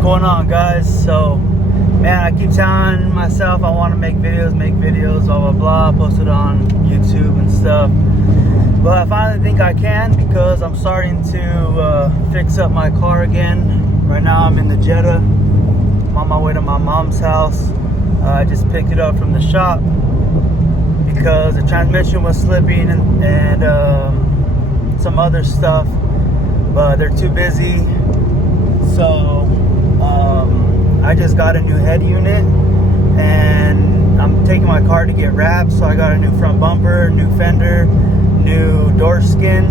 going on, guys? So man, I keep telling myself I want to make videos, blah blah blah, post it on YouTube and stuff, but I finally think I can because I'm starting to fix up my car again. Right now I'm in the Jetta. I'm on my way to my mom's house. I just picked it up from the shop because the transmission was slipping and some other stuff, but they're too busy. So I just got a new head unit and I'm taking my car to get wrapped. So I got a new front bumper, new fender, new door skin,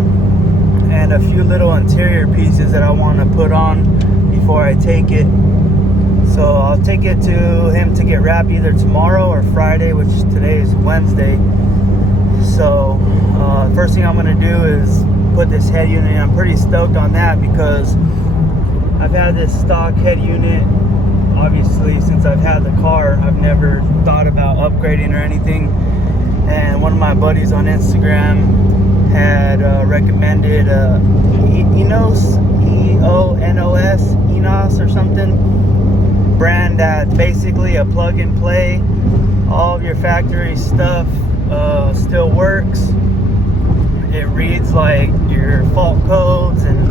and a few little interior pieces that I want to put on before I take it. So I'll take it to him to get wrapped either tomorrow or Friday, which today is Wednesday. So first thing I'm going to do is put this head unit in. I'm pretty stoked on that because I've had this stock head unit obviously since I've had the car. I've never thought about upgrading or anything, and one of my buddies on Instagram had recommended Enos or something brand that basically a plug and play. All of your factory stuff still works. It reads like your fault codes and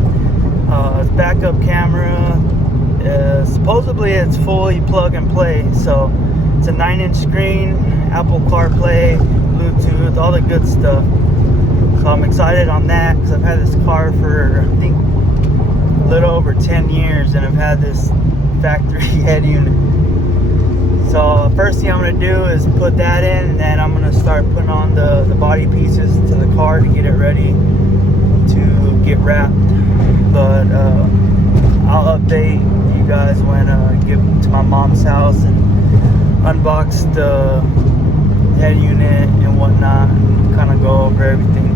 backup camera. Supposedly it's fully plug and play, so it's a 9-inch screen, Apple CarPlay, Bluetooth, all the good stuff. So I'm excited on that because I've had this car for I think a little over 10 years and I've had this factory head unit. So first thing I'm going to do is put that in, and then I'm going to start putting on the body pieces to the car to get it ready to get wrapped. But I'll update you guys when I get to my mom's house and unbox the head unit and whatnot and kind of go over everything.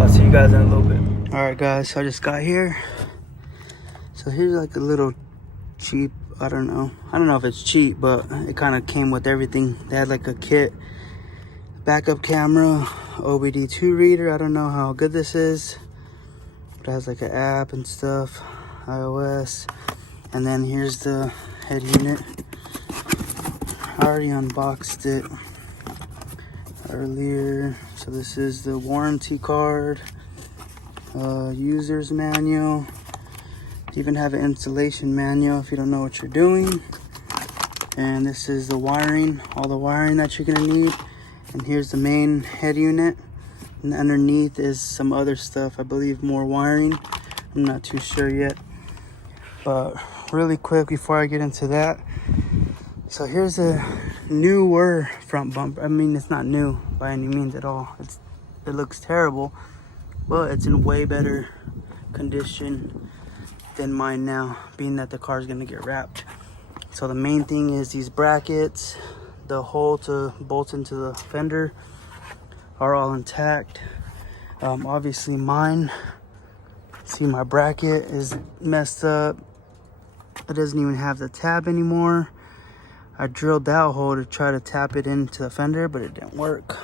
I'll see you guys in a little bit. Alright guys, so I just got here. So here's like a little cheap, I don't know if it's cheap, but it kind of came with everything. They had like a kit, backup camera, OBD2 reader. I don't know how good this is, but it has like an app and stuff, iOS. And then here's the head unit. I already unboxed it earlier. So this is the warranty card, user's manual. You even have an installation manual if you don't know what you're doing. And this is the wiring, all the wiring that you're gonna need. And here's the main head unit. And underneath is some other stuff, I believe more wiring. I'm not too sure yet. But really quick before I get into that. So here's a newer front bumper. I mean, it's not new by any means at all. It looks terrible, but it's in way better condition than mine now, being that the car is going to get wrapped. So the main thing is these brackets, the hole to bolt into the fender are all intact. Obviously mine, see my bracket is messed up. It doesn't even have the tab anymore. I drilled that hole to try to tap it into the fender, but it didn't work.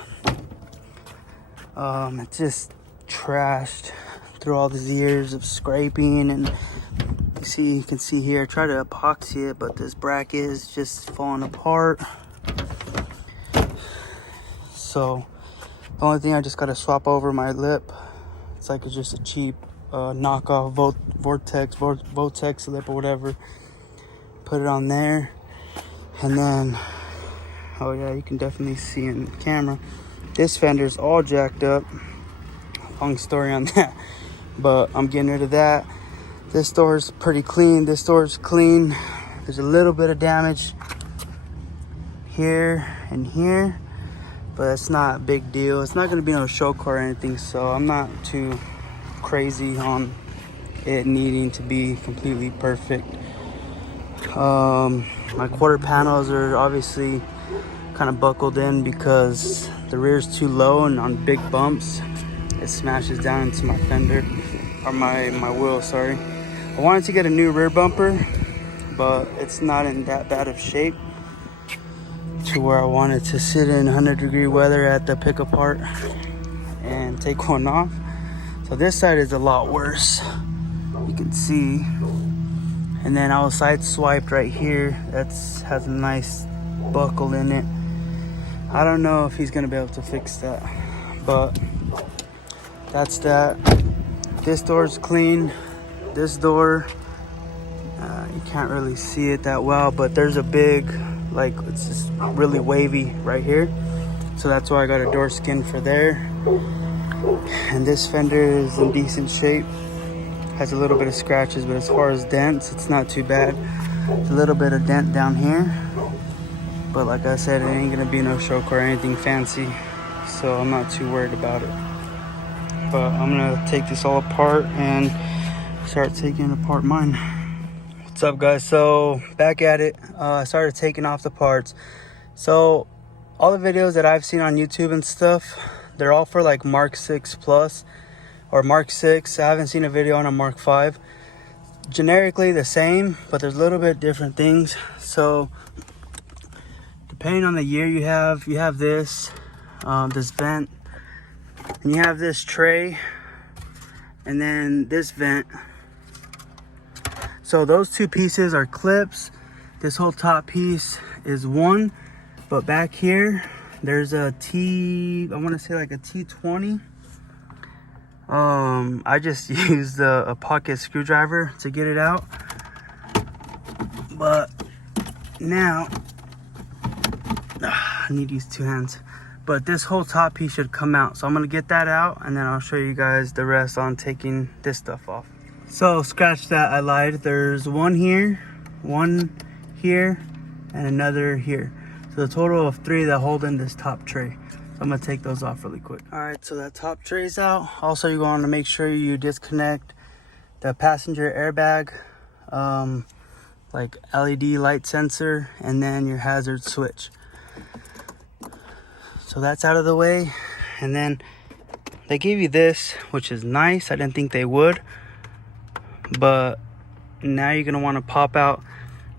It's just trashed through all these years of scraping, and you can see here, I tried to epoxy it, but this bracket is just falling apart. So the only thing, I just got to swap over my lip. It's like it's just a cheap knockoff Vortex lip or whatever. Put it on there, and then oh yeah, you can definitely see in the camera this fender's all jacked up. Long story on that, but I'm getting rid of that. This door is pretty clean. This door is clean. There's a little bit of damage here and here, but it's not a big deal. It's not going to be no show car or anything, so I'm not too crazy on it needing to be completely perfect. My quarter panels are obviously kind of buckled in because the rear is too low, and on big bumps it smashes down into my fender, or my wheel, sorry. I wanted to get a new rear bumper, but it's not in that bad of shape to where I wanted to sit in 100-degree weather at the pick apart and take one off. So this side is a lot worse, you can see. And then I was side swiped right here. Has a nice buckle in it. I don't know if he's gonna be able to fix that, but that's that. This door's clean. This door, you can't really see it that well, but there's a big, like, it's just really wavy right here. So that's why I got a door skin for there. And this fender is in decent shape. Has a little bit of scratches, but as far as dents, it's not too bad. There's a little bit of dent down here, but like I said, it ain't gonna be no shock or anything fancy, so I'm not too worried about it. But I'm gonna take this all apart and start taking apart mine. What's up, guys? So back at it. I started taking off the parts. So all the videos that I've seen on YouTube and stuff, they're all for like Mark 6 Plus or Mark 6. I haven't seen a video on a Mark 5. Generically the same, but there's a little bit different things. So depending on the year you have this this vent, and you have this tray, and then this vent. So those two pieces are clips. This whole top piece is one, but back here there's a I want to say like a T20. I just used a pocket screwdriver to get it out, but now I need these two hands. But this whole top piece should come out, so I'm gonna get that out, and then I'll show you guys the rest on taking this stuff off. So scratch that, I lied. There's one here, and another here. So the total of 3 that hold in this top tray. So I'm gonna take those off really quick. All right, so that top tray's out. Also, you're going to make sure you disconnect the passenger airbag, like LED light sensor, and then your hazard switch. So that's out of the way. And then they gave you this, which is nice. I didn't think they would, but now you're gonna want to pop out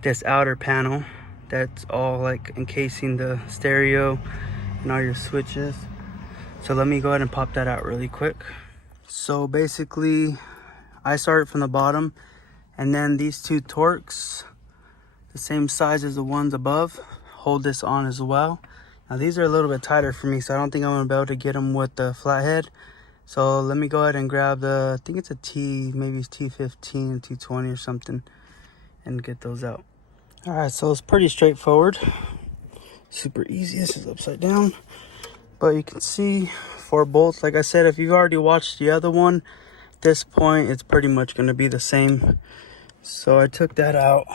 this outer panel that's all like encasing the stereo and all your switches. So let me go ahead and pop that out really quick. So basically I started from the bottom, and then these two Torx, the same size as the ones above, hold this on as well. Now these are a little bit tighter for me, so I don't think I'm gonna be able to get them with the flathead. So let me go ahead and grab I think it's a maybe it's T15, T20 or something, and get those out. All right, so it's pretty straightforward, super easy. This is upside down, but you can see 4 bolts. Like I said, if you've already watched the other one, at this point it's pretty much gonna be the same. So I took that out.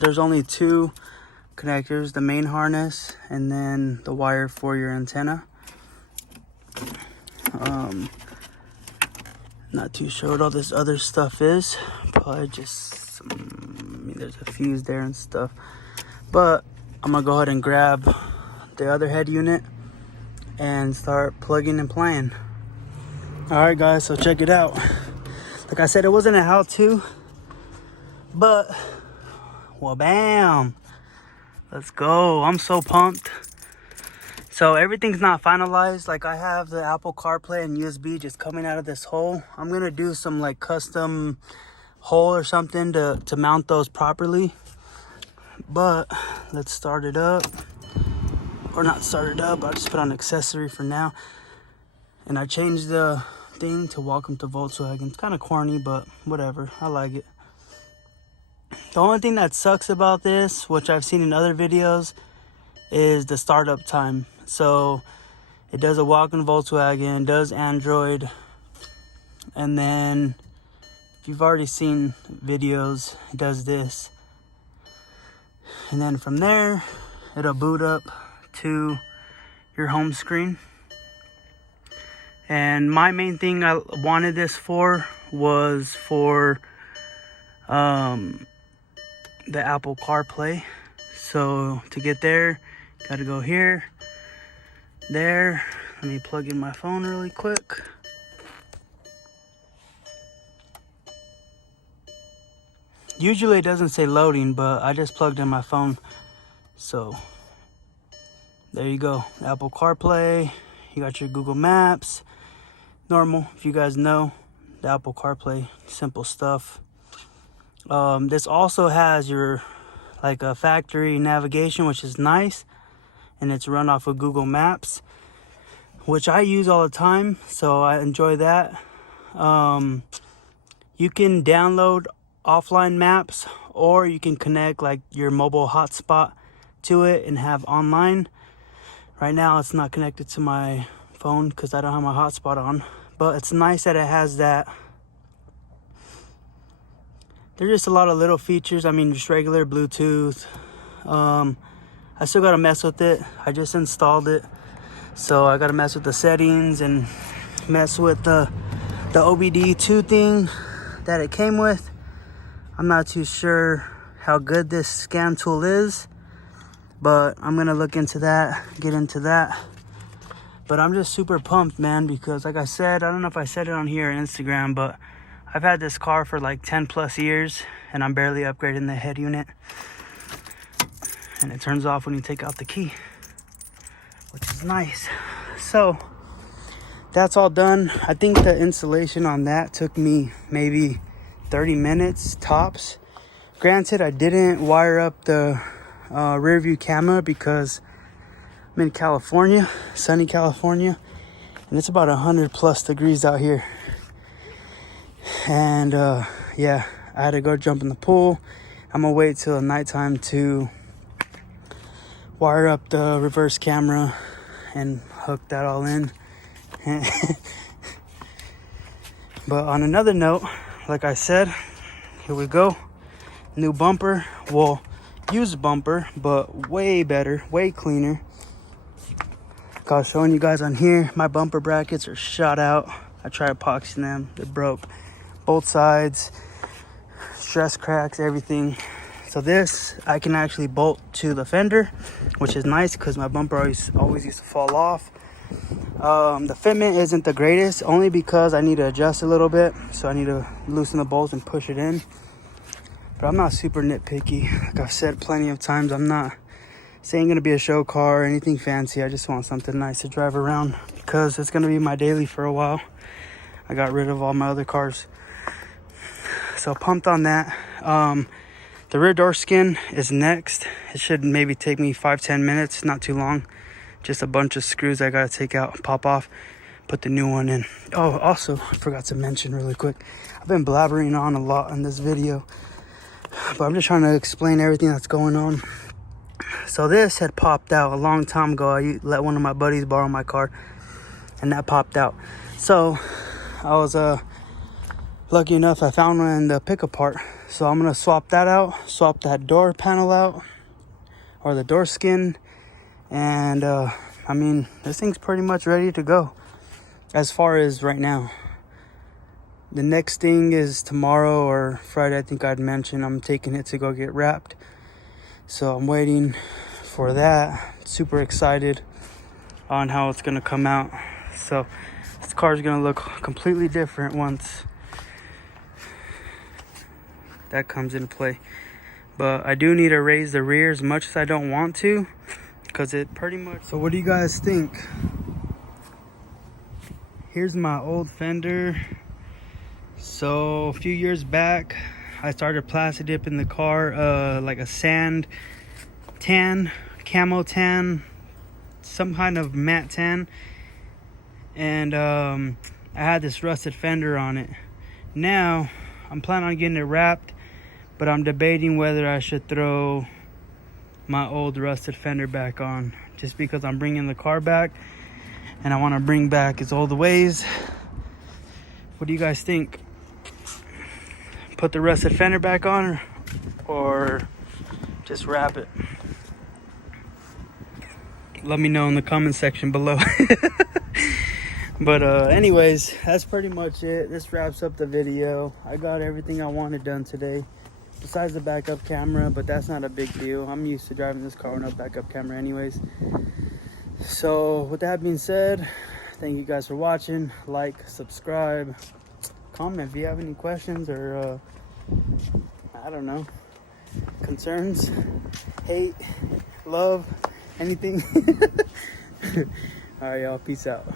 There's only 2 connectors, the main harness and then the wire for your antenna. Not too sure what all this other stuff is, probably just I mean, there's a fuse there and stuff, but I'm gonna go ahead and grab the other head unit and start plugging and playing. All right, guys, so check it out. Like I said, it wasn't a how-to, but well, bam, let's go. I'm so pumped. So everything's not finalized. Like I have the Apple CarPlay and USB just coming out of this hole. I'm gonna do some like custom hole or something to mount those properly. But let's start it up. Or not start it up, I'll just put on accessory for now. And I changed the thing to welcome to Volkswagen. It's kind of corny, but whatever, I like it. The only thing that sucks about this, which I've seen in other videos, is the startup time. So it does a welcome to Volkswagen, does Android, and then if you've already seen videos, it does this. And then from there, it'll boot up to your home screen. And my main thing I wanted this for was for the Apple CarPlay. So to get there, gotta go here, there. Let me plug in my phone really quick. Usually it doesn't say loading, but I just plugged in my phone. So there you go, Apple CarPlay. You got your Google Maps, normal, if you guys know the Apple CarPlay, simple stuff. This also has your like a factory navigation, which is nice, and it's run off of Google Maps, which I use all the time, so I enjoy that. You can download offline maps, or you can connect like your mobile hotspot to it and have online. Right now it's not connected to my phone because I don't have my hotspot on, but it's nice that it has that. There's just a lot of little features. I mean, just regular Bluetooth. I still gotta mess with it. I just installed it, so I gotta mess with the settings and mess with the OBD2 thing that it came with. I'm not too sure how good this scan tool is, but I'm gonna look into that, get into that. But I'm just super pumped, man, because like I said, I don't know if I said it on here or Instagram, but I've had this car for like 10 plus years, and I'm barely upgrading the head unit. And it turns off when you take out the key, which is nice. So that's all done. I think the installation on that took me maybe 30 minutes tops. Granted, I didn't wire up the rear view camera because I'm in California, sunny California, and it's about 100 plus degrees out here. And yeah, I had to go jump in the pool. I'm gonna wait till nighttime to wire up the reverse camera and hook that all in. But on another note, like I said, here we go. New bumper. Well, used bumper, but way better, way cleaner. Like I was showing you guys on here, my bumper brackets are shot out. I tried epoxying them, they broke. Both sides, stress cracks, everything. So this I can actually bolt to the fender, which is nice because my bumper always used to fall off. The fitment isn't the greatest, only because I need to adjust a little bit, so I need to loosen the bolts and push it in. But I'm not super nitpicky. Like I've said plenty of times, I'm not saying gonna be a show car or anything fancy. I just want something nice to drive around because it's gonna be my daily for a while. I got rid of all my other cars, so pumped on that. The rear door skin is next. It should maybe take me 5-10 minutes, not too long. Just a bunch of screws I gotta take out, pop off, put the new one in. Oh, also, I forgot to mention really quick, I've been blabbering on a lot in this video, but I'm just trying to explain everything that's going on. So this had popped out a long time ago. I let one of my buddies borrow my car, and that popped out. So I was lucky enough I found one in the pickup part. So I'm gonna swap that out, swap that door panel out, or the door skin, and I mean, this thing's pretty much ready to go as far as right now. The next thing is tomorrow or Friday, I think I'd mentioned I'm taking it to go get wrapped. So I'm waiting for that. Super excited on how it's gonna come out. So this car is gonna look completely different once that comes into play. But I do need to raise the rear as much as I don't want to, because it pretty much... So what do you guys think? Here's my old fender. So a few years back, I started plastic dipping the car, like a sand tan, camo tan, some kind of matte tan. And I had this rusted fender on it. Now I'm planning on getting it wrapped, but I'm debating whether I should throw my old rusted fender back on, just because I'm bringing the car back and I want to bring back its old ways. What do you guys think? Put the rusted fender back on, or just wrap it? Let me know in the comment section below. But anyways, that's pretty much it. This wraps up the video. I got everything I wanted done today, besides the backup camera, but that's not a big deal. I'm used to driving this car with no backup camera anyways. So with that being said, thank you guys for watching. Like, subscribe, comment if you have any questions or I don't know, concerns, hate, love, anything. All right, y'all, peace out.